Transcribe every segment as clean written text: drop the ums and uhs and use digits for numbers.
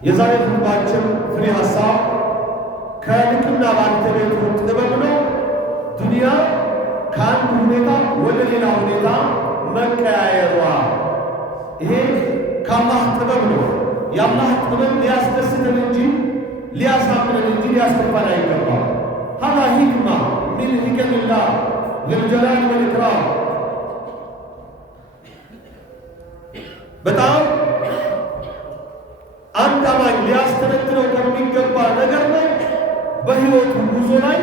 የዛሬ ትምህርታችን ፍሬ ሐሳብ ከልቅና ባለቤቱ ጥበብ ነው። ዱንያ ከአንድ ሁኔታ ወደ ሌላ ሁኔታ መቀያየሯ፣ ይሄ ከአላህ ጥበብ ነው። የአላህ ጥበብ ሊያስደስተን እንጂ ሊያሳምነን እንጂ ሊያስከፋን አይገባም። ሀዛ ሂክማ ሚን ሂከሚላህ ዘልጀላሊ ወልኢክራም። በጣም አንድ አማኝ ሊያስተነትነው ከሚገባ ነገር ነው። በሕይወቱ ጉዞ ላይ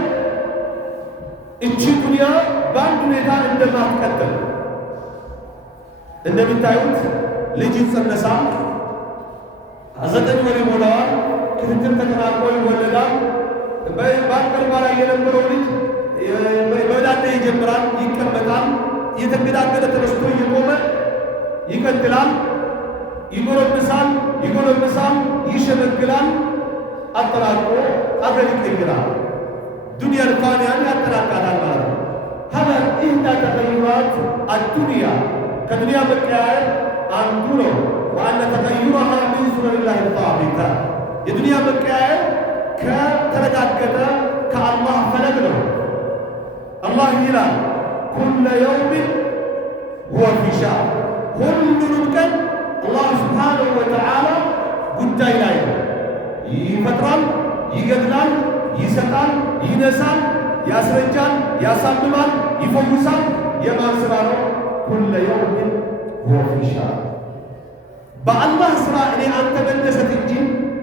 እቺ ዱንያ በአንድ ሁኔታ እንደማትቀጥል እንደምታዩት ልጅ ይጸነሳል፣ 9 ወር ይሞላዋል፣ ክትትል ተጠናቆ ይወለዳል። በአንቀልባ ላይ የነበረው ልጅ በዳዴ ይጀምራል፣ ይቀመጣል፣ እየተንገዳገደ ተነስቶ እየቆመ ይቀጥላል፣ ይጎረምሳል፣ ይሸመግላል፣ አጠናቆ አገር ይቀይራል። ዱንያን ፋንያን ያጠናቃታል ማለት ነው። ሀዛ ኢህዳ ተገይራት አዱንያ ከዱንያ መቀያየር አንዱ ነው። ወአነ ተገይሩሃ ሚን ሱነኒላሂ ታቢታ የዱንያ መቀያየር ከተረጋገጠ ከአላህ ፈለግ ነው። አላህ ይላል ኩለ የውሚን ሁወ ፊ ሻእን፣ ሁሉንም ቀን አላህ ስብሓነሁ ወተዓላ ጉዳይ ላይ ነው። ይፈጥራል፣ ይገድላል፣ ይሰጣል፣ ይነሳል፣ ያስረጃል፣ ያሳምማል፣ ይፈውሳል። የማን ሥራ ነው? ኩለ የውሚን ሁወ ፊ ሻእን። በአላህ ሥራ እኔ አንተ መደሰት እንጂ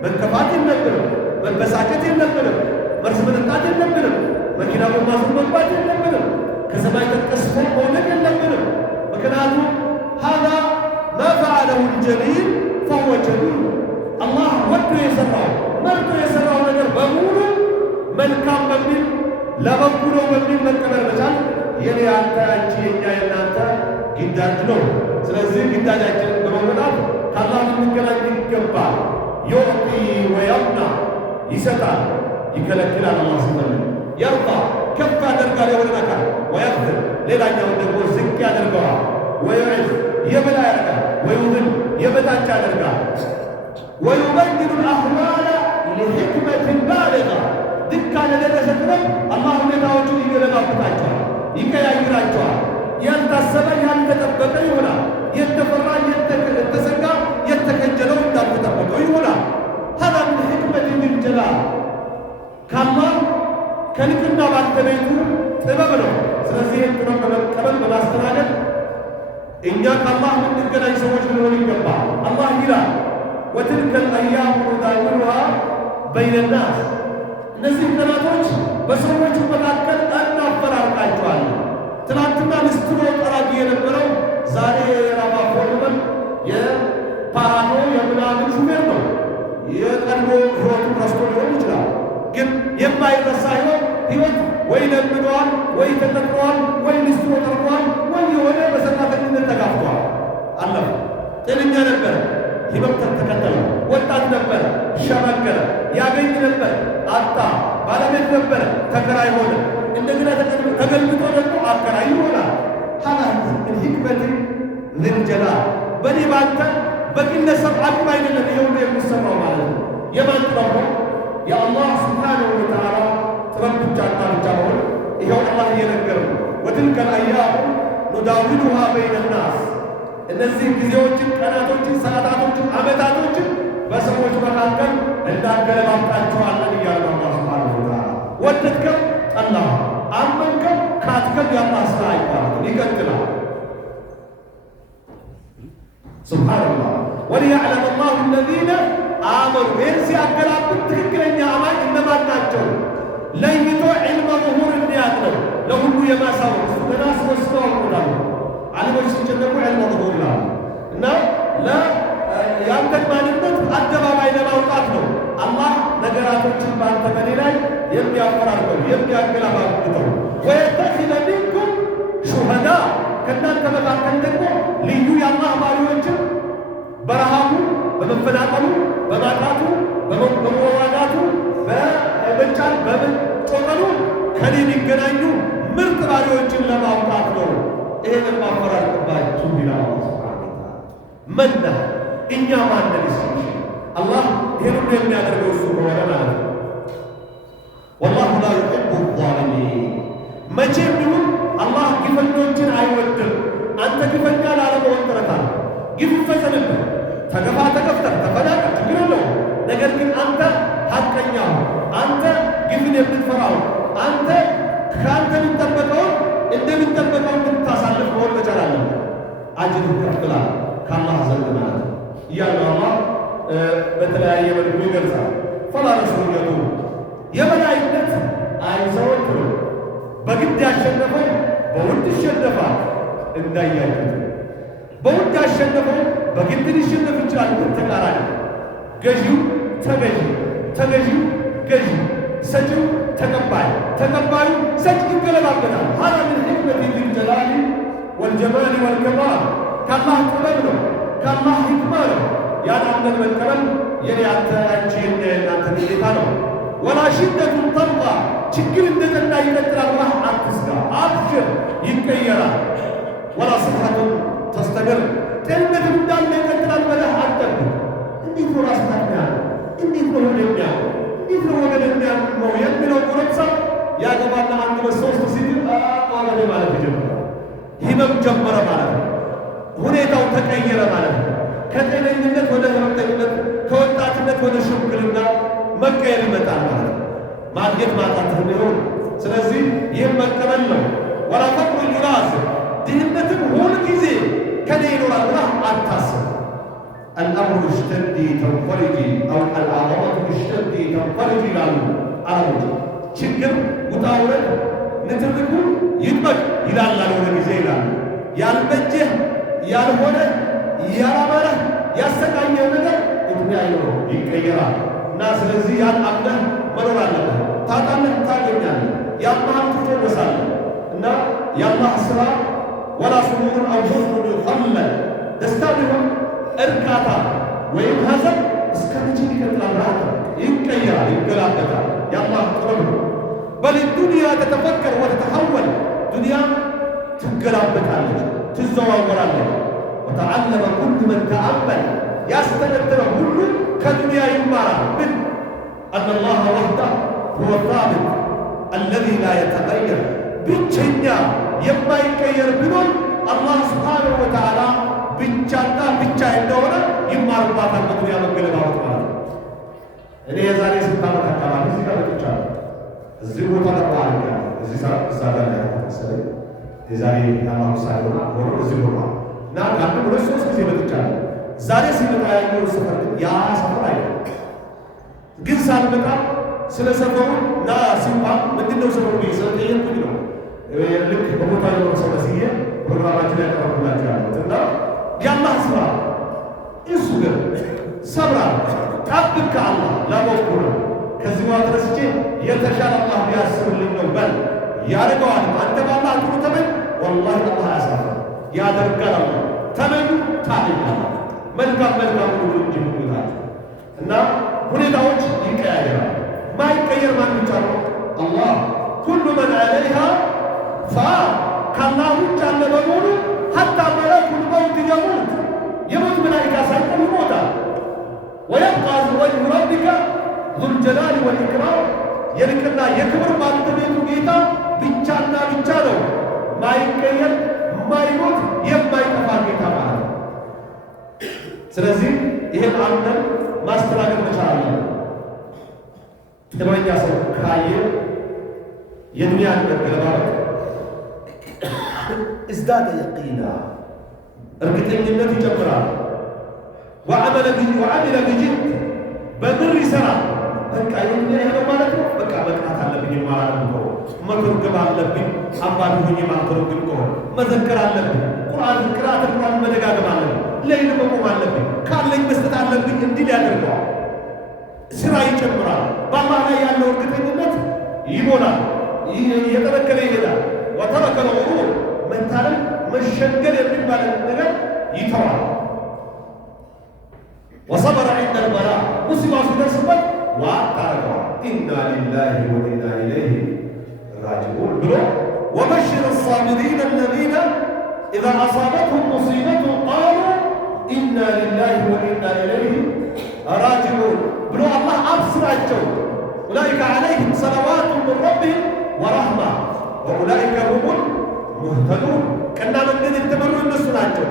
መከፋት የለብንም፣ መበሳጨት የለብንም፣ መርዝ መጠጣት የለብንም፣ መኪና በማስሩ መግባት የለብንም፣ ከሰማይ ተቀስፎ መውደቅ የለብንም። ምክንያቱም ሀዛ ማ ፈዐለሁ ልጀሊል ፈሁወ ጀሚል። አላህ ወዶ የሠራው መርጦ የሠራው ነገር በሙሉ መልካም በሚል ለበጎ ነው በሚል መቀበል መቻል የኔ አንተ አንቺ የኛ የእናንተ ግዳጅ ነው። ስለዚህ ግዳጃችንን በመወጣት ከአላህ ልንገናኝ ይገባል። ዩዕጢ ወየምና ይሰጣል፣ ይከለክላል። አላህ ሲፈልግ የርፋ ከፍ ያደርጋል የሆነን አካል፣ ወየኽፍር ሌላኛውን ደግሞ ዝቅ ያደርገዋል፣ ወዩዕዝ የበላይ ያደርጋል፣ ወዩዝል የበታች ያደርጋል። ወዩበይኑ ልአሕዋለ ሊሕክመትን ባሊጋ ድካ ለደረሰ ጥበብ አላህ ሁኔታዎቹን ይገለባብጣቸዋል፣ ይቀያይራቸዋል። ያልታሰበ ያልተጠበቀ ይሆናል። የተፈራ የተሰጋ የተከጀለው እንዳልተጠበቀው ይሆናል። ሀዛ ምን ሕክመት ልጀላል ከአላህ ከልቅና ባለቤቱ ጥበብ ነው። ስለዚህ ይህን ጥበብ በመቀበል በማስተናገድ እኛ ከአላህ የምንገናኝ ሰዎች ልንሆን ይገባል። አላህ ይላል ወትልከ ልአያሙ ኑዳዊሉሃ በይነ ናስ፣ እነዚህ ቀናቶች በሰዎች መካከል እናፈራርቃቸዋለን። ትናንትና ልስትሮ ጠራጊ የነበረው ዛሬ የራባ ፎርመን የፓራዶ የምናምን ሹፌር ነው። የቀድሞ ሕይወቱን ረስቶ ሊሆን ይችላል። ግን የማይረሳ ሕይወት ወይ ለምደዋል፣ ወይ ተጠቅመዋል፣ ወይ ልስትሮ ጠርቋል፣ ወይ የሆነ በሰራተኝነት ተጋፍተዋል። አለፈ። ጤነኛ ነበረ፣ ሕይወት ተከተለ። ወጣት ነበረ፣ ሸመገለ። ያገኝ ነበር፣ አጣ። ባለቤት ነበረ፣ ተከራይ ሆነ። እንደገና ተገልብጦ ደግሞ አከራይ ይሆናል። ሀዛ ምን ሕክመት ዝልጀላል በእኔ ባንተ በግለሰብ አቅም አይደለም ይሄ ሁሉ የሚሰራው ማለት ነው። የማን ጥበብ ነው? የአላህ ስብሓነሁ ወተዓላ ጥበብ ብቻና ብቻ ሆነ። ይኸው አላህ እየነገረው ወትልከ ልአያሙ ኑዳዊሉሃ በይነ ናስ፣ እነዚህ ጊዜዎችን፣ ቀናቶችን፣ ሰዓታቶችን፣ ዓመታቶችን በሰዎች መካከል እንዳገለባብጣቸዋለን እያለ አላህ ስብሓነሁ ወተዓላ። ወደድከም ጠላህ፣ አመንከም ካትከም የአላህ ሥራ አይባልም፣ ይቀጥላል። ሱብሓነላህ ወሊየዕለመ አላሁ አለዚነ አመኑ። ይህን ሲያገላብጥ ትክክለኛ አማኝ እነማን ናቸው ለይቶ ዒልመ ዙሁር እንዲያት ነው፣ ለሁሉ የማሳወቅ እሱ ገና ስወስነው አውቆታል። ዓለሞች ሲጨነቁ ዒልመ ዙሁር ይላሉ እና የአንተን ማንነት አደባባይ ለማውጣት ነው አላህ ነገራቶችን በአንተ በኔ ላይ የሚያፈራርቀው የሚያገላባብጠው። ወየተኺዘ ሚንኩም ሹሀዳ፣ ከእናንተ መካከል ደግሞ ልዩ የአላህ ባሪዎችን በረሃቡ፣ በመፈናቀሉ፣ በማጣቱ፣ በመዋጋቱ፣ በመጫን፣ በመጦቀሉ ከኔ የሚገናኙ ምርጥ ባሪዎችን ለማውጣት ነው ይሄን የማፈራርቅባችሁ ይላል። መና እኛ ማንን ይስል አላህ ይህን ሁሉ የሚያደርገው እሱ ከሆነ ማለት ነው። ወላሁ ላ ዩሒቡ ዛሊሚን። መቼም ቢሆን አላህ ግፈኞችን አይወድም። አንተ ግፈኛ ላለመሆን ጥረት አለ። ግፍ ይፈጸምብህ፣ ተገፋ፣ ተገፍተህ፣ ተፈናቀል፣ ችግር የለውም። ነገር ግን አንተ ሐቀኛው፣ አንተ ግፍን የምትፈራው፣ አንተ ከአንተ የሚጠበቀውን እንደሚጠበቀው እንድታሳልፍ መሆን መቻል አለብህ። አጅር ይከፍላል ከአላህ ዘንድ ማለት ነው እያለው አላህ በተለያየ መልኩ ይገልጻል። ፈላ ረሱልነቱ የበላይነት አይዘወትርም። በግድ ያሸነፈው በውድ ይሸነፋል እንዳያችሁት። በውድ ያሸነፈው በግድ ሊሸነፍ ይችላል። ተቃራኒ ገዢው ተገዢ፣ ተገዢው ገዢ፣ ሰጪው ተቀባይ፣ ተቀባዩ ሰጪ ይገለባበታል። ሀዛ ምን ሕክመት ዚልጀላሊ ወልጀማሊ ወልከማል ከአላህ ጥበብ ነው፣ ከአላህ ሕክማ ነው። ያን አምነን መቀበል የኔ አንተ አንቺ የእናንተ ግዴታ ነው። ወላ ሽደቱን ተምጣ ችግር እንደጠና ይቀጥላል። ራህ አትስጋ፣ አብሽር፣ ይቀየራል። ወላ ስሐቱን ተስተምር ጤንነትም እንዳለ ይቀጥላል ብለህ አትጠብቅ። እንዴት ነው ራስ ታድያለህ? እንዴት ነው ወደኛ እንዴት ነው ወደ የሚያምነው የሚለው ጎረምሳ ያገባና አንድ በሶስት ሲል አቋረጠ ማለት ይጀምራል። ህመም ጀመረ ማለት ነው። ሁኔታው ተቀየረ ማለት ነው። ከጤነኝነት ወደ ህመምተኝነት፣ ከወጣትነት ወደ ሽምግልና መቀየር ይመጣል ማለት ነው። ማግኘት ማጣት ሆኖ ስለዚህ ይህም መቀበል ነው። ወላ ፈቅሩ ዩላዝ ድህነትም ሁል ጊዜ ከኔ ይኖራል ብለህ አታስብ። አልአምሩ እሽተዲ ተንፈሪጂ አው አልዓዘመቱ እሽተዲ ተንፈሪጂ ይላሉ አረቦች። ችግር ውጣ ውረድ ንትርኩ ይጥበቅ ይላል ላልሆነ ጊዜ ይላል። ያልበጀህ ያልሆነ ያላማረህ ያሰቃየው ነገር እድሜ አይኖረው ይቀየራል። እና ስለዚህ ያን አምነህ መኖር አለብህ። ታጣለህ፣ ታገኛለህ። የአላህን ትፈወሳለህ። እና የአላህ ሥራ ወላ ሱሩሩን አው ሑዝኑን ዩኸለድ ደስታ ቢሆን እርካታ ወይም ሐዘን እስከ መቼ ይቀጥላል? ይቀየራል፣ ይገላበጣል። የአላህ ጥበብ ነው። በል ዱንያ ተተፈከር ወተተሐወል ዱንያ ትገላበጣለች፣ ትዘዋወራለች። ወተዓለመ ኩሉ መን ተአመል ያስተነተነ ሁሉ ከዱንያ ይማራል። ምን አነ አላህ ወሕደ ሁወ ሳቢት አለዚ ላ የተገየር ብቸኛ የማይቀየር ቢኖር አላህ ስብሓነሁ ወተዓላ ብቻና ብቻ እንደሆነ ይማሩባታል። በዱንያ መገለባበጥ ማለት ነው። እኔ የዛሬ 6 ዓመት አካባቢ እዚህ ጋር መጥቻለሁ። እዚህ ቦታ ተባለ እዚህ እዛ ጋር ላይ መሰለኝ የዛሬ ያማሙ ሳይሆን ሆኖ እዚህ ቦታ እና ከአንድ 2-3 ጊዜ መጥቻለሁ። ዛሬ ሲመጣ ያለው ሰፈር ያ ሰፈር አይደለም። ግን ሳልመጣ ስለ ሰፈሩ ና ሲባል ምንድነው ሰፈሩ ስለጠየቅኩኝ ነው። ልክ በቦታ የኖር ሰው መስዬ ፕሮግራማችን ያቀረብላችሁ ያለት እና የአላህ ስራ እሱ ግን ሰብራ ጠብቅ ከአላህ ላበኩር ከዚህ በኋላ ተነስቼ የተሻለ አላህ ቢያስብልኝ ነው በል ያደርገዋል። አንተ ባላህ ጥሩ ተመኝ፣ ወላሂ አላህ ያሳፍር ያደርጋል። አላህ ተመኙ ታገኛለህ። መልካም መልካም ሁሉ እንጂ ሁሉታል እና ሁኔታዎች ይቀያየራል። ማይቀየር ማን ብቻ ነው? አላህ ኩሉ መን ዐለይሃ ፋን ከአላህ ውጭ ያለ በሙሉ ሐታ መለኩል መውት የሙት የሞት መላኢካ ሳይቀር ይሞታል። ወየብቃ ወጅሁ ረቢከ ዙል ጀላሊ ወልኢክራም የልቅና የክብር ባለቤቱ ጌታ ብቻና ብቻ ነው። ማይቀየር ማይሞት የማይጠፋ ጌታ ማለት ነው። ስለዚህ ይሄን አምነን ማስተናገድ መቻል አለ። ጥበበኛ ሰው ካየ የዱንያን መገለባበጥ እዝዳደ የቂና እርግጠኝነት ይጨምራል። ወዐመለ ቢጅድ በብር ይሰራል። በቃ የዱንያ ሄደው ማለት ነው። በቃ መቅጣት አለብኝ ማለት ነው። መተርጎም አለብኝ አባል ሆኜ ማተረጎም ነው። መዘከር አለብኝ ቁርአን ቅራአት ቁርአን መደጋገም አለብኝ። ለይል መቆም አለብኝ ካለኝ መስጠት አለብኝ እንዲል ያደርገዋል። ስራ ይጨምራል። በአላህ ላይ ያለው እርግጠኝነት ይሞላል፣ እየጠነከረ ይሄዳል። ወተረከ ልጉሩር መታለም መሸገር የሚባል ነገር ይተዋል። ወሰበረ ዒንደ ልበላ ሙሲባ ሲደርስበት ዋታረገዋል። ኢና ሊላሂ ወኢና ኢለይሂ ራጂዑን ብሎ ወበሽር ሳቢሪን አለዚነ ኢዛ አሳበትሁም ሙሲበቱ ቃሉ ኢና ሊላሂ ወኢና ኢለይሂ ራጂዑን ብሎ ናቸው። ኡላኢከ ዐለይሂም ሰለዋቱ ሚን ረቢሂም ወረሕማ ወኡላኢከ ሁሙል ሙህተዱን። ቀና መንገድ የተመሩ እነሱ ናቸው።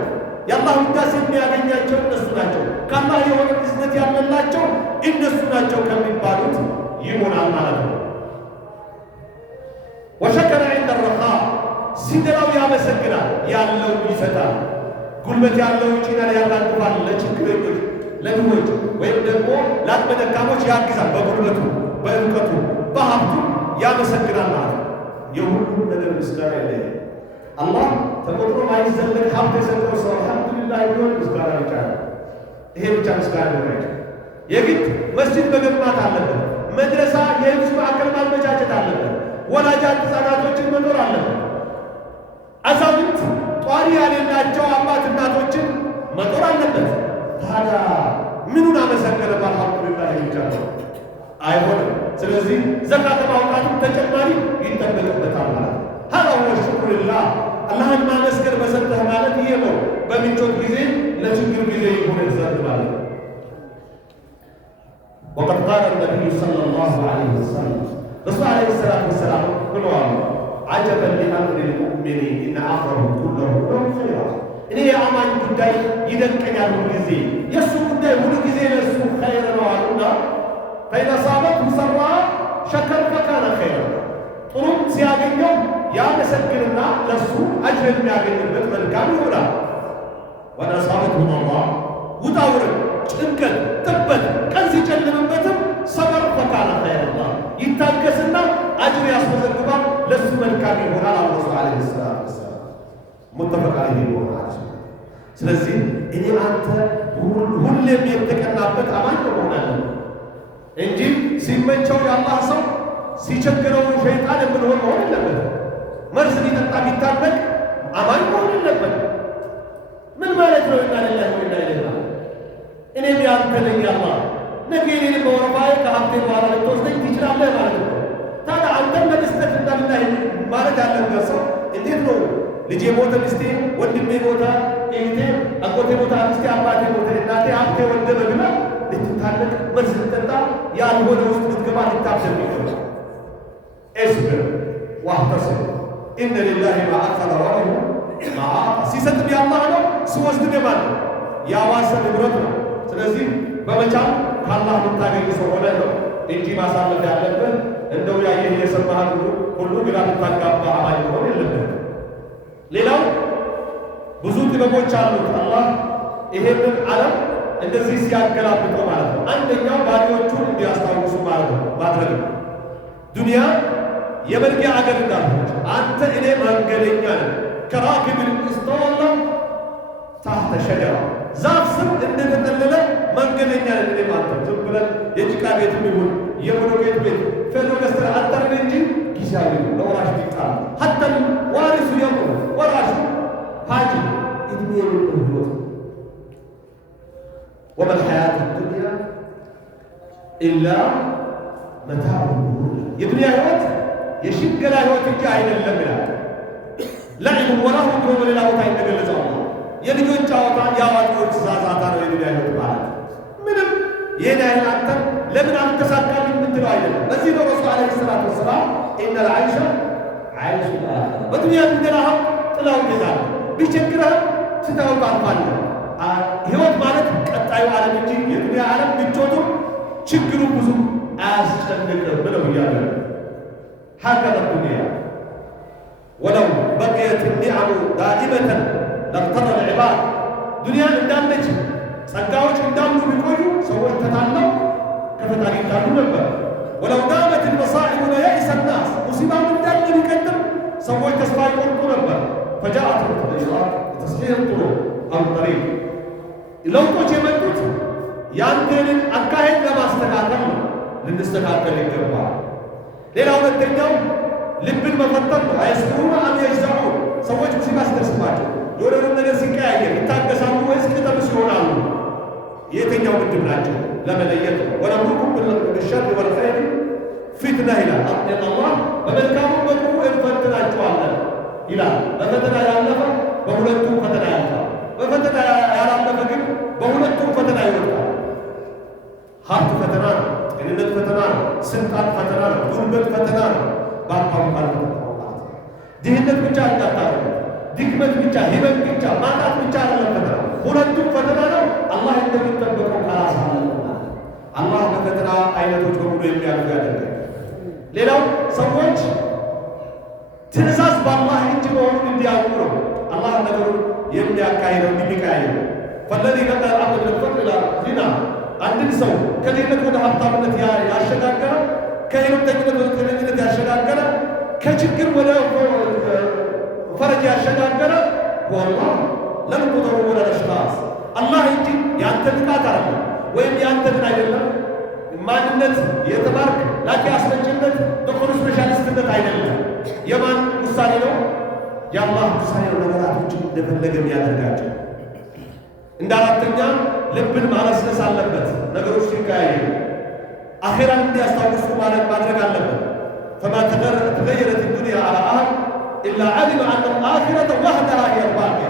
የአላህ ውዳሴ የሚያገኛቸው እነሱ ናቸው። ከአላህ የሆነ እዝነት ያለላቸው እነሱ ናቸው ከሚባሉት ይሆናል ማለት ነው። ወሸከረ ዒንደ ረኻ ሲደራው ያመሰግናል፣ ያለው ይሰጣል። ጉልበት ያለው ይጭናል፣ ያራግፋል። ለችግረኞች ለድሆች ወይም ደግሞ ለአቅመ ደካሞች ያግዛል። በጉልበቱ በእውቀቱ በሀብቱ ያመሰግናል ማለት ነው። የሁሉም ነገር ምስጋና የለየ አላህ ተቆጥሮ ማይዘለቅ ሀብት የሰጠው ሰው አልሐምዱሊላህ ቢሆን ምስጋና ይቻላል። ይሄ ብቻ ምስጋና ነው። የግድ መስጂድ መገንባት አለበት። መድረሳ የህብስ ማዕከል ማመቻቸት አለበት። ወላጅ ህፃናቶችን መኖር አለበት። አዛውንት ጧሪ ያሌላቸው አባት እናቶችን መኖር አለበት። ታዲያ ምኑን አመሰገነ? አልሐምዱሊላህ ይቻላል አይሆንም። ስለዚህ ዘካተ ማውጣትም ተጨማሪ ይጠበቅበታል ማለት ነው። ሀዛ ሁወ ሽክሩላህ አላህን ማመስገን በሰጠህ ማለት ይሄ ነው። በምቾት ጊዜ ለችግር ጊዜ ይሆን ዘንድ ማለት ነው። ወቀድ ቃለ ነቢዩ ሰለላሁ ዐለይሂ ወሰለም ረሱል ዐለይሂ ሰላቱ ወሰላም ብለዋል፣ ዐጀበን ሊአምሪል ሙእሚኒ ኢነ አምረሁ ኩለሁ ኸይር። እኔ የአማኝ ጉዳይ ይደንቀኛል ሁሉ ጊዜ፣ የእሱ ጉዳይ ሁሉ ጊዜ ለእሱ ኸይር ነው አሉና ፈኢን አሳበትሁ ሰራ ሸከረ ፈካነ ኸይረን። ጥሩም ሲያገኘው ያመሰግንና ለእሱ አጅር የሚያገኝበት መልካም ይሆናል። ወኢን አሳበትሁ ضራ ውጣ ውረድ፣ ጭንቀት፣ ጥበት ቀን ሲጨልምበትም ሰበር ፈካነ ኸይረን ይታገስና አጅር ያስመዘግባል፣ ለእሱ መልካም ይሆናል። አሉ ረሱል ዐለይሂ ሰላቱ ወሰላም ሙተፈቅ ዐለይሂ ይሆናል። ስለዚህ እኔ አንተ ሁሌም የተቀናበት አማኝ መሆን አለብን እንጂ ሲመቸው የአላህ ሰው ሲቸግረው ሸይጣን የምንሆን መሆን የለበት። መርዝ ሊጠጣ ቢታበቅ አማኝ መሆን የለበት። ምን ማለት ነው? ኢና ሊላሂ ወኢና ኢለይሂ ራጂዑን። እኔም ያንተ ነኝ አላህ፣ ነገ እኔን በወረፋዬ ከሀብቴ በኋላ ልትወስደኝ ትችላለህ ማለት ነው። ታዲያ አንተም ለመስጠት እንዳልላህ ማለት ያለበት ሰው እንዴት ነው? ልጄ ሞተ፣ ሚስቴ ወንድሜ ሞተ፣ እህቴ አጎቴ ሞተ፣ ሚስቴ አባቴ ሞተ፣ እናቴ ሀብቴ ወደመ ብላ ልትታለቅ መርዝ ልትጠጣ ያልሆነ ውስጥ ልትገባ ልታብሰብ ይሆናል። እስብር ዋህተስብ ኢነ ሊላሂ ማ አኸዘ ወለሁ ማ አዕጣ። ሲሰጥም የአላህ ነው፣ ሲወስድም የማን ነው? የአዋሰ ንብረት ነው። ስለዚህ በመቻል ከአላህ የምታገኝ ሰው ሆነ ነው እንጂ ማሳለፍ ያለብህ እንደው ያየህ የሰማህ ሁሉ ግራ ልታጋባ አማኝ መሆን የለብህ። ሌላው ብዙ ጥበቦች አሉት አላህ ይሄንን ዓለም እንደዚህ ሲያገላብጠው ማለት ነው። አንደኛው ባሪዎቹን እንዲያስታውሱ ማለት ነው ማድረግ ነው። ዱንያ የመርጊያ አገር እንዳለች አንተ እኔ መንገደኛ ነን። ከራኪብል ኢስቶላ ታህተ ሸጀራ ዛፍ ስር እንደተጠለለ መንገደኛ ነን። እኔ ማለት ዝም ብለን የጭቃ ቤትም ይሁን የብሎኬት ቤት ፌሎ ገዝተን አጠርን እንጂ ጊዜያዊ ለወራሽ ይጣል ሀተም ዋሪሱ የምሩ ወራሹ ሀጂ እድሜ ህይወት ወመል ሐያቱ ዱንያ ኢላ መታዑ የዱንያ ህይወት የሽንገላ ህይወት እንጂ አይደለም ይላል። ለዒቡ ወላሁ ብሎ በሌላ ቦታ የተገለጸው የልጆች ጨዋታ የአዋቂዎች ዛዛታ ነው የዱንያ ህይወት ማለት ምንም ይህን ያህል አንተን ለምን አልተሳካም የምትለው አይደለም። ለዚህ ነው ረሱል ዐለይሂ ሰላቱ ወሰላም ኢነል ዐይሸ ዐይሹ ልአኺራ በዱንያ ቢደላህ ጥላው ይዛል ቢቸግረህም ስተው ታልፋለህ። ህይወት ማለት ቀጣዩ ዓለም እንጂ የዱንያ ዓለም ምቾቱም ችግሩ ብዙ አያስጨንቅም ብለው እያለ ሀከዘ ዱንያ ወለው በቅየት ኒዕሙ ዳኢመተን ለቅተረ ልዕባድ ዱንያ እንዳለች ጸጋዎች እንዳሉ ቢቆዩ ሰዎች ተታለው ከፈጣሪ እንዳሉ ነበር። ወለው ዳመት ልመሳኢቡ ለየእሰ ናስ ሙሲባም እንዳለ ቢቀጥል ሰዎች ተስፋ ይቆርጡ ነበር። ፈጃአት ተስሊር ጥሩ አልጠሪቅ ለውጦች የመጡት ያንተንን አካሄድ ለማስተካከል ነው። ልንስተካከል ይገባል። ሌላ ሁለተኛው ልብን መፈተን ነው። አየስሩና አም የጅዘዑን ሰዎች ሙሲባ ሲደርስባቸው የሆነ ነገር ሲቀያየር ይታገሳሉ ወይስ ቅጠብስ ይሆናሉ? የትኛው ምድብ ናቸው ለመለየት ነው። ወነብሉኩም ብሸር ወልኸይር ፊትና ይላል አላህ። በመልካሙ በጥሩ እንፈትናቸዋለን ይላል። በፈተና ያለፈ በሁለቱም ፈተና ያልፋል። በፈተና ያላለፈ ግን በሁለቱም ፈተና ይወጣል። ሀብት ፈተና ነው። ጤንነት ፈተና ነው። ስልጣን ፈተና ነው። ጉልበት ፈተና ነው። በአካሉ ካልተጠቀመው ማለት ነው። ድህነት ብቻ እንዳታረጉ፣ ድክመት ብቻ፣ ህመም ብቻ፣ ማጣት ብቻ አይደለም ፈተና። ሁለቱም ፈተና ነው። አላህ እንደሚጠበቀው ካላሳለፈ አላህ በፈተና አይነቶች በሙሉ የሚያልፉ ያደርጋል። ሌላው ሰዎች ትእዛዝ በአላህ እጅ መሆኑን እንዲያውቁ ነው አላህ ነገሩን የሚያካሂደው የሚቀያየው። ፈለዚነ ቀል ለፈቅ ላ ዚና አንድን ሰው ከድህነት ወደ ሀብታምነት ያሸጋገረ፣ ከሄኖተኝነት ወደ ጤነኝነት ያሸጋገረ፣ ከችግር ወደ ፈረጅ ያሸጋገረ ወላሂ ለም ቁጥሩ ወደ አሽኻስ አላህ እንጂ የአንተ ብቃት አይደለም ወይም የአንተ ምን አይደለም ማንነት የተባርክ ላኪ አስመጭነት ዶክተር ስፔሻሊስትነት አይደለም። የማን ውሳኔ ነው? የአላህ ውሳኔ ነው። ነገራቶችን እንደፈለገ የሚያደርጋቸው። እንደ አራተኛ ልብን ማለስለስ አለበት። ነገሮች ሲቀያየሩ አኼራን እንዲያስታውሱ ማድረግ አለበት። ፈማ ተገየረት ዱንያ አላ አህድ ኢላ ዓሊመ አነ አልአኺረተ ወህደሃ ሂየ አልባቂያ።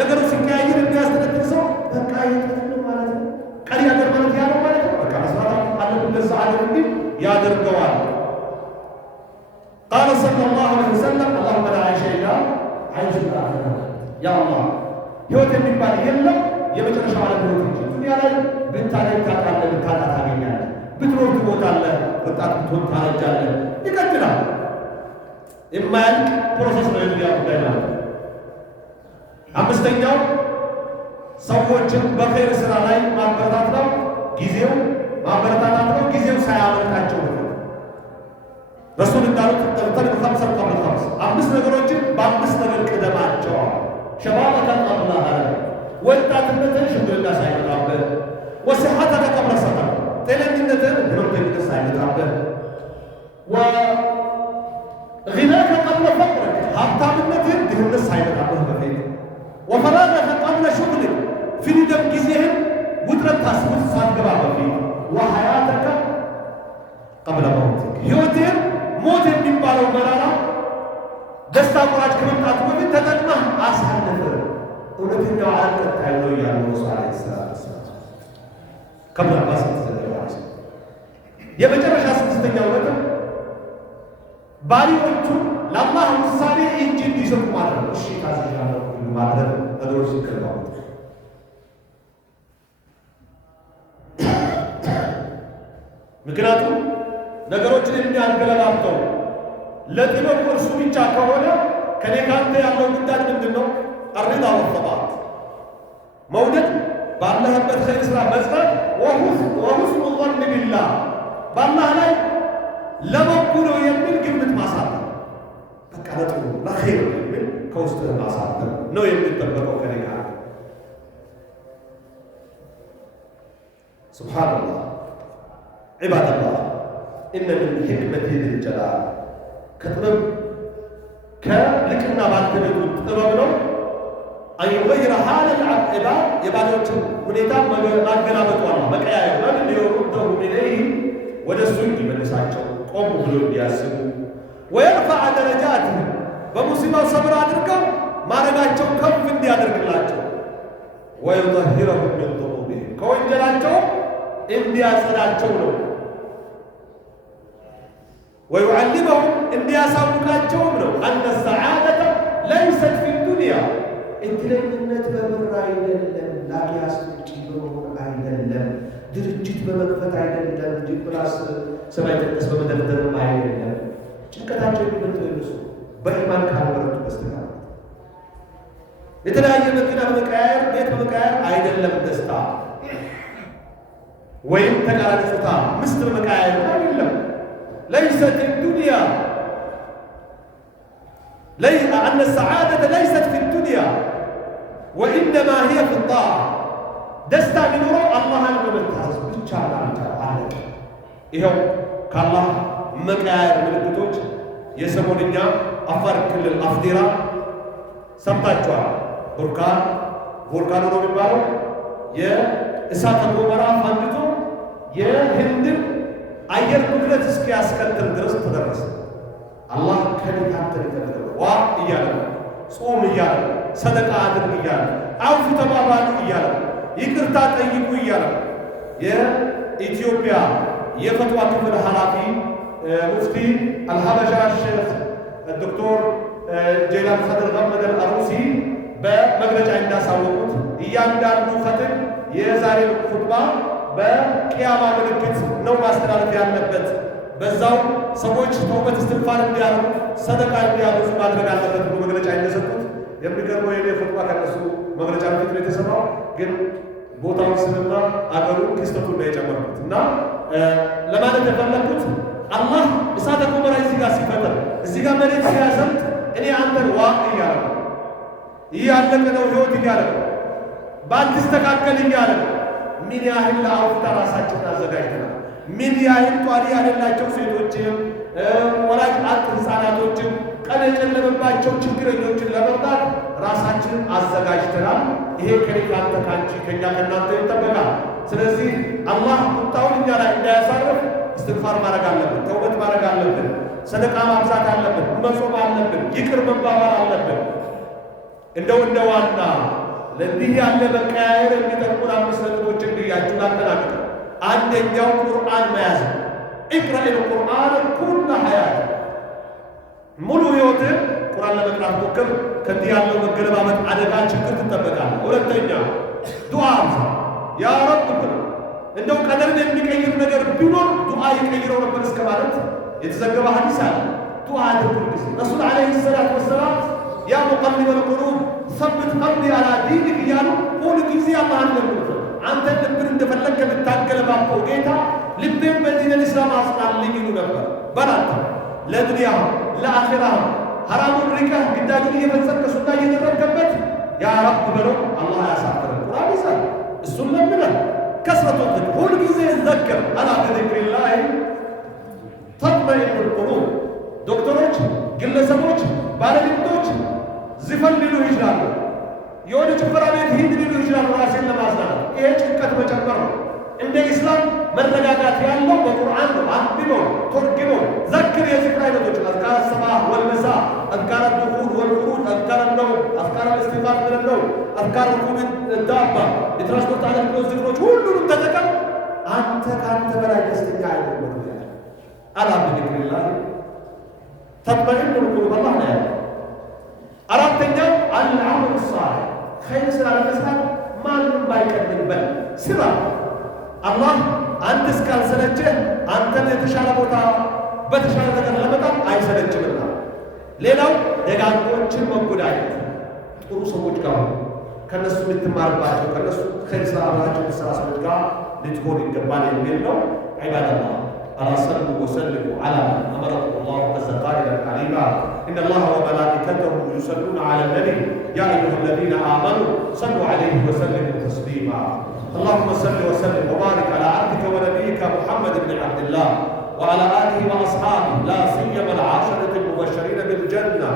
ነገሮች ሲቀያየር የሚያስተነትን ሰው በቃ የጥፍን ማለት ነው ቀሪ ሀገር ማለት ያለው ማለት ነው። በቃ መስራት አለብን ለዛ አለም እንዲህ ያደርገዋል። ቃለ ሰለላሁ ዐለይሂ ወሰለም አላሁመ ላ ዐይሸ ኢላ ዐይሹል አኺራ። ያ አላህ ህይወት የሚባል የለም የመጨረሻው ዓለም ህይወት እንጂ። ዱንያ ላይ ብታገኝ ታጣለህ፣ ብታጣ ታገኛለህ፣ ብትኖር ትሞታለህ፣ ወጣት ብትሆን ታረጃለህ። ይቀጥላል። የማያልቅ ፕሮሰስ ነው የዱንያ ጉዳይ ማለት ነው። አምስተኛው ሰዎችን በኸይር ስራ ላይ ማበረታታት ነው። ጊዜው ማበረታታት ነው። ጊዜው ሳያመልጣቸው ነው። ረሱል እንዳሉት ተርተን ኸምሰ ቀብለ ኸምስ፣ አምስት ነገሮችን በአምስት ነገር ቅደማቸው። ሸባበከ ቀብለ ሀረም፣ ወጣትነትን ሽምግልና ሳይመጣብህ፣ ወሲሐተከ ቀብለ ሰቀም፣ ጤነኝነትን ህመምተኝነት ሳይመጣብህ፣ ወጊናከ ቀብለ ፈቅርክ፣ ሀብታምነትን ድህነት ሳይመጣብህ በፊት፣ ወፈራገከ ቀብለ ሹግልክ፣ ፍሪደም ጊዜህን ውጥረት ታስቡት ሳትገባ በፊት፣ ወሐያተከ ቀብለ መውቲክ፣ ህይወትህን ሞት የሚባለው መራራ ደስታ ቁራጭ ከመምጣቱ በፊት ተጠቅመህ አሳልፍ። እውነተኛው ዓለም ቀጣይ ነው እያሉ ረሱል ዓለይሂ ሰላቱ ወሰላም ከብን አባስ ተዘገባ። የመጨረሻ ስድስተኛው ነጥብ ባሪዎቹ ለአላህ ውሳኔ እጅ እንዲሰጡ ማድረግ ነው። እሺ ታዝዣለሁ ማድረግ ነገሮች ሲከናወኑ ምክንያቱም ነገሮችን የሚያገለባብጠው ለጥበቡ እርሱ ብቻ ከሆነ ከኔ ካንተ ያለው ግዳጅ ምንድን ነው? አሪዳ ወጠባት መውደድ፣ ባለህበት ኸይር ስራ መጽናት፣ ወሁስኑ ظን ቢላህ በአላህ ላይ ለበጎ ነው የሚል ግምት ማሳተፍ። በቃ ለጥሩ ለኸይር የሚል ከውስጥ ማሳተፍ ነው የሚጠበቀው ከኔ ጋር። ሱብሓነላህ ዒባደላህ ኢነ ሚን ሒክመቲ ዚል ጀላል ከጥበብ ከልቅና ባልተቤቱ ጥበብ ነው። አንዩገይረ ሐለል ዒባድ የባሪያዎችን ሁኔታ ማገላበጡ አላህ መቀያየር ለምን ሊወሩደሁ ኢለይህ ወደ እሱ እንዲመልሳቸው ቆም ብሎ እንዲያስቡ፣ ወየርፈዐ ደረጃትህም በሙሲባው ሰብር አድርገው ማረጋቸው ከፍ እንዲያደርግላቸው፣ ወዩጠሂረሁም ሚን ዙኑቢሂም ከወንጀላቸው እንዲያጸዳቸው ነው። ወዩዓሊመሁም እንዲያሳውቃቸውም ነው። አነ ሰዓደተ ለይሰት ፊ ዱንያ እድለኝነት በብር አይደለም፣ ላኪያስ ውጭ በመሆን አይደለም፣ ድርጅት በመክፈት አይደለም፣ ዲፕላስ ሰማይ ጠቀስ በመደርደርም አይደለም። ጭንቀታቸው የሚበልጠው እነሱ በኢማን ካልበረቱ በስተቀር የተለያየ መኪና በመቀያየር ቤት በመቀያየር አይደለም ደስታ፣ ወይም ተቃራኒ ጾታ ምስት በመቀያየር አይደለም። ለይሰት ዱንያ አነ ሰዓደተ ለይሰት ፊ ዱንያ ወኢነማ ሂየ ፊ ጣዓ ደስታ ቢኖረው አላህን በመታዘዝ ብቻ ብቻ አለ። ይኸው ከአላህ መቀያየር ምልክቶች የሰሞንኛ አፋር ክልል አፍዴራ ሰምታችኋል። ቮልካኖ ነው የሚባለው የእሳተ ገሞራ ፈንድቶ የህንድን አየር ብክለት እስኪያስከትል ድረስ ተደረሰ። አላህ ከሊታተር ይተደረገ ዋ እያለ ጾም እያለ ሰደቃ አድርግ እያለ አውፍ ተባባሉ እያለ ይቅርታ ጠይቁ እያለ የኢትዮጵያ የፈትዋ ክፍል ኃላፊ ሙፍቲ አልሐበሻ ሼኽ ዶክተር ጀይላን ሰድር መሐመድ አልአሩሲ በመግለጫ እንዳሳወቁት እያንዳንዱ ኸጥብ የዛሬው ኹጥባ በቂያማ ምልክት ነው ማስተላለፍ ያለበት። በዛው ሰዎች ተውበት እስትግፋር እንዲያደርጉ ሰደቃ እንዲያበዙ ማድረግ አለበት ብሎ መግለጫ እንደሰጡት የሚገርመው የኔ ኹጥባ ከነሱ መግለጫ በፊት ነው የተሰማው። ግን ቦታውን ስምና አገሩን ክስተቱን ነው የጨመርኩት እና ለማለት የፈለኩት አላህ እሳተ ገሞራ እዚህ ጋር ሲፈጥር እዚህ ጋር መሬት ሲያሰምጥ እኔ አንተን ዋ እያለ ነው እያለቀ ነው ህይወት እያለ ነው ባልተስተካከል እያለ ነው። ምን ያህል ለአውፍታ ራሳችንን አዘጋጅተናል። ምን ያህል ጧሪ ያለላቸው ሴቶችን ወላጅ አጥ ህፃናቶችን ቀን የጨለመባቸው ችግረኞችን ለመርዳት ራሳችንን አዘጋጅተናል። ይሄ ከኔ ካንተ ካንቺ ከኛ ከእናንተ ይጠበቃል። ስለዚህ አላህ ቁጣውን እኛ ላይ እንዳያሳርፍ እስትግፋር ማድረግ አለብን፣ ተውበት ማድረግ አለብን፣ ሰደቃ ማብዛት አለብን፣ መጾም አለብን፣ ይቅር መባባል አለብን። እንደው እንደ ዋና ለዚህ ያለ መቀያየር የሚጠቅሙን 5 ነጥቦችን ብያችሁ ላጠናቅቅ። አንደኛው ቁርአን መያዝ። ኢቅራኢል ቁርአን ኩለ ሐያት፣ ሙሉ ህይወትን ቁርአን ለመቅራት ሞክር። ከዚህ ያለው መገለባበጥ አደጋ ችግር ትጠበቃለህ። ሁለተኛ ዱዓ ያ ረብ ብሎ እንደው ቀደርን የሚቀይር ነገር ቢኖር ዱዓ ይቀይረው ነበር እስከ ማለት የተዘገበ ሐዲስ አለ። ዱዓ አድርጉ ጊዜ ረሱል ዓለይሂ ሰላቱ ወሰላም ያ ሙቀሊበል ቁሉብ ሰብት ቀልቢ አላ ዲኒክ እያሉ ሁሉ ጊዜ አላህን ለምኑት። አንተ ልብን እንደፈለግህ የምታገለባበው ጌታ ልቤን በዲነል ኢስላም አጽናልኝ ይሉ ነበር። በራታ ለዱንያህ ለአኺራህ ሐራሙን ርቀህ ግዳጁን እየፈጸምክ ሱና እየደረግከበት ያ ረብ ብለው አላህ ያሳፍረን። ቁርአን ይዛል እሱን ለምነህ ከስረቱ ዝክር ሁል ጊዜ ዘክር። አላ ቢዚክሪላህ ተጥመኢኑል ቁሉብ። ዶክተሮች፣ ግለሰቦች፣ ባለቤቶች ዝፈን ሊሉ ይችላሉ። የሆነ ጭፈራ ቤት ሂድ ሊሉ ይችላሉ ራሴን ለማዝናናት። ይሄ ጭንቀት መጨመር ነው። እንደ ኢስላም መረጋጋት ያለው በቁርአን ነው። አንብቦ ተርጉሞ ዘክር። የዝክር አይነቶች አዝካር ሰባህ ወልመሳ፣ አዝካር ዱኹል ወልኹሩጅ፣ አዝካር ነው፣ አዝካር ኢስቲግፋር ነው፣ አዝካር ሩኩዕ ዳባ፣ የትራንስፖርት አገልግሎት ዝክሮች ሁሉንም ተጠቀም። አንተ ካንተ በላይ ደስተኛ አይሆንም። አላ ቢዚክሪላህ ተጥመኢኑል ቁሉብ አላህ ነው ያለው። አራተኛው አልዓመሉ ሷሊህ፣ ኸይር ስራ ለመስራት ማንም ባይቀድምበት ስራ። አላህ አንተ እስካልሰለችህ አንተን የተሻለ ቦታ በተሻለ ነገር ለመጣም አይሰለችምና። ሌላው ደጋጎችን መጎዳኘት፣ ጥሩ ሰዎች ጋር ከነሱ ልትማርባቸው ከነሱ ኸይር ስራ አብራቸው የተሰራ ሰዎች ጋር ልትሆን ይገባል የሚል ነው። ዒባደላህ ألا صلوا وسلموا على من أمركم الله عز قائلا عليما إن الله وملائكته يصلون على النبي يا أيها الذين آمنوا صلوا عليه وسلموا تسليما. اللهم صل وسلم وبارك على عبدك ونبيك محمد بن عبد الله وعلى آله وأصحابه لا سيما العاشرة المبشرين بالجنة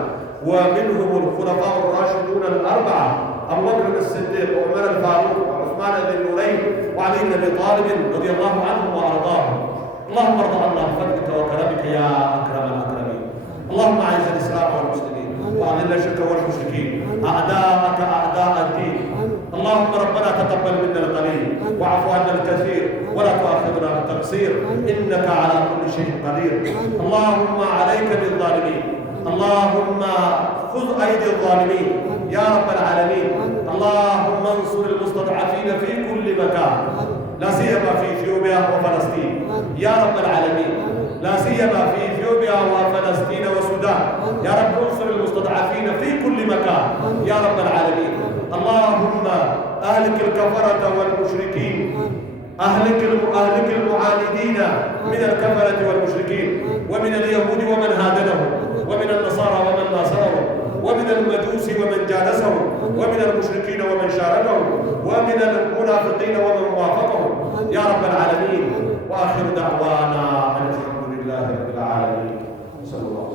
ومنهم الخلفاء الراشدون الأربعة أبو بكر الصديق وعمر الفاروق وعثمان ذي النورين وعلي بن أبي طالب رضي الله عنهم وأرضاهم. اللهم ارض عنا بفضلك وكرمك يا اكرم الاكرمين. اللهم اعز الاسلام والمسلمين واذل الشرك والمشركين اعداءك اعداء الدين. اللهم ربنا تقبل منا القليل واعف عنا الكثير ولا تؤاخذنا بالتقصير انك على كل شيء قدير. اللهم عليك بالظالمين، اللهم خذ ايدي الظالمين يا رب العالمين. اللهم انصر المستضعفين في كل مكان لا سيما في اثيوبيا وفلسطين يا رب العالمين، لا سيما في اثيوبيا وفلسطين والسودان يا رب انصر المستضعفين في كل مكان يا رب العالمين. اللهم اهلك الكفرة والمشركين، اهلك المعاندين من الكفرة والمشركين ومن اليهود ومن هادنهم ومن النصارى ومن ناصرهم ومن المجوس ومن جالسهم ومن المشركين ومن شاركهم ومن المنافقين ومن وافقهم يا رب العالمين. وآخر دعوانا أن الحمد لله رب العالمين. صلى الله